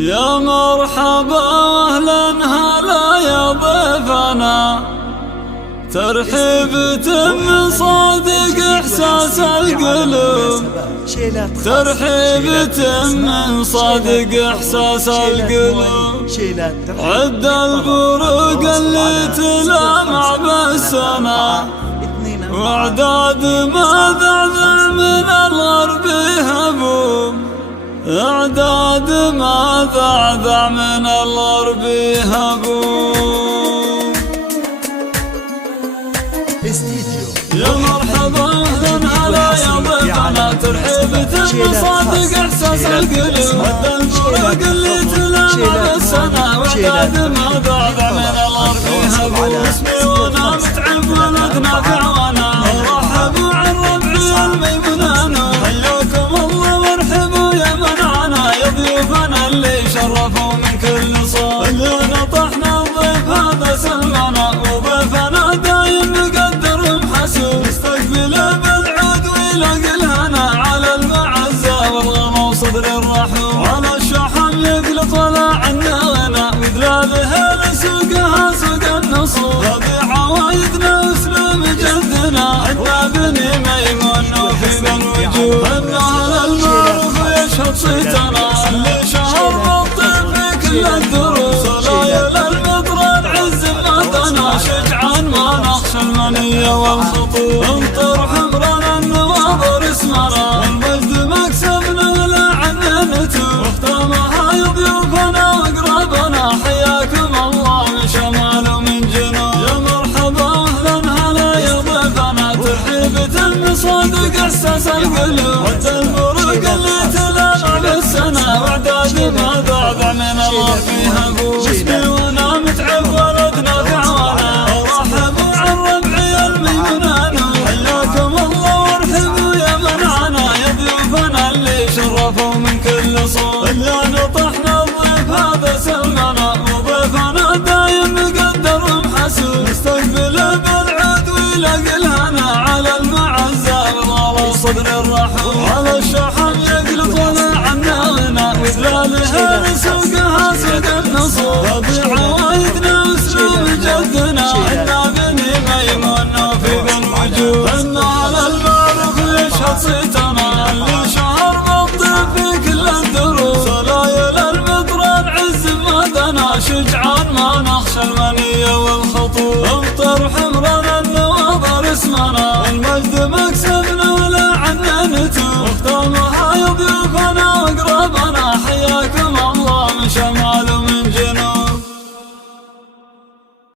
يا مرحبا اهلا هلا يا ضيفنا، ترحيبة من صادق احساس القلوب، ترحيبة من صادق احساس القلوب. عد البروق اللي تلامع بالسنة، واعداد ما ذعذع من الغرب يهبوم، اعداد ما ذعذع من الغرب يهبوم. يا مرحبا اهلا هلا يا ضيفنا، ترحيبة من صادق احساس القلوب. عد البروق اللي تلامع بالسنة، واعداد ما ذعذع من الغرب يهبوم. اسمي وانا متعب ولد نافع وانا رحبوا عن ربعي الميمنان، حياكم الله وارحبوا يا منعنا، يا ضيوفنا اللي شرفوا من كل صوب. اللي نطحنا الضيف هذا سلمنا، وضيفنا دايم مقدر محسوب، يستقبله بالعود ويلاقي الهنا على المعزة والغنى وصدر الرحوم. على الشحن يقلط ولا عنا غنى، وذلاله لسوقها سوق النصوب. هذه عوايدنا واسلوب جدنا، عنا بني ميمون وفي ذا الوجوه. النهر المعروف يشهد صيتنا، اللي شهر بالطيب في كل الدروب. صلايل المطران عز مدنا، شجعان ما نخشى المنية والخطوب. انطر حمرنا النواظر اسمنا، والمجد مكسبنا لا عنا نتوب. واختامها يا ضيوفنا واقرابنا، حياكم الله من شمال ومن جنوب. يا مرحبا اهلا هلا يا ضيفنا، ترحيبة من صادق احساس القلوب. عد البروق اللي تلامع بالسنة، واعداد ما ذعذع من الغرب يهبوم. اسمي وانا متعب ولد نافع وانا رحبوا عن ربعي الميمنان، حياكم الله وارحبوا يا منعنا، يا ضيوفنا اللي شرفوا من كل صوب. اللي نطحنا الضيف هذا سلمنا، وضيفنا دايم مقدر محسوب، يستقبله بالعود ويلاقي الهنا على المعزة والغلا وصدر الرحوم. على الشحن يقلط ولا عنا غنى، وذلاله لسوقها سوق النصوب. هذه عوايدنا واسلوب جدنا، عنا بني ميمون وفي ذا الوجوه. النهر المعروف يشهد صيتنا، اللي شهر بالطيب في كل الدروب. صلايل المطران عز مدنا، شجعان ما نخشى المنية